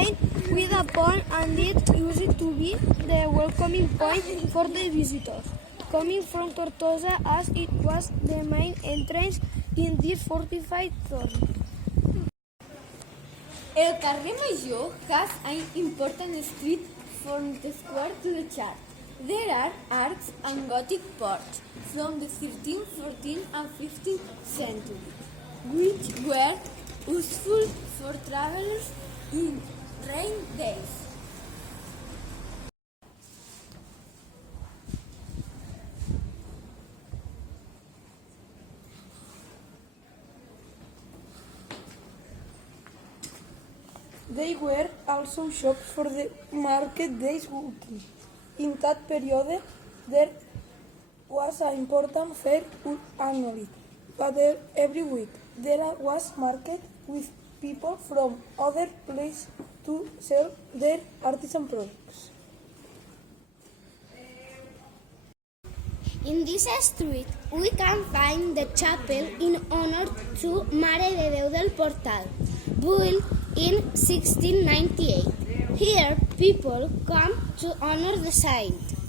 sign with a pond and it used to be the welcoming point for the visitors coming from Tortosa as it was the main entrance in this fortified zone. El carrer Major has an important street from the square to the church. There are arcs and Gothic porches from the 13th, 14th and 15th century, which were useful for travelers in rain days. They were also shops for the market days working. In that period, there was an important fair annually, but every week there was market with people from other places to sell their artisan products. In this street, we can find the chapel in honor to Mare de Déu del Portal, built in 1698. Here, people come to honor the saint.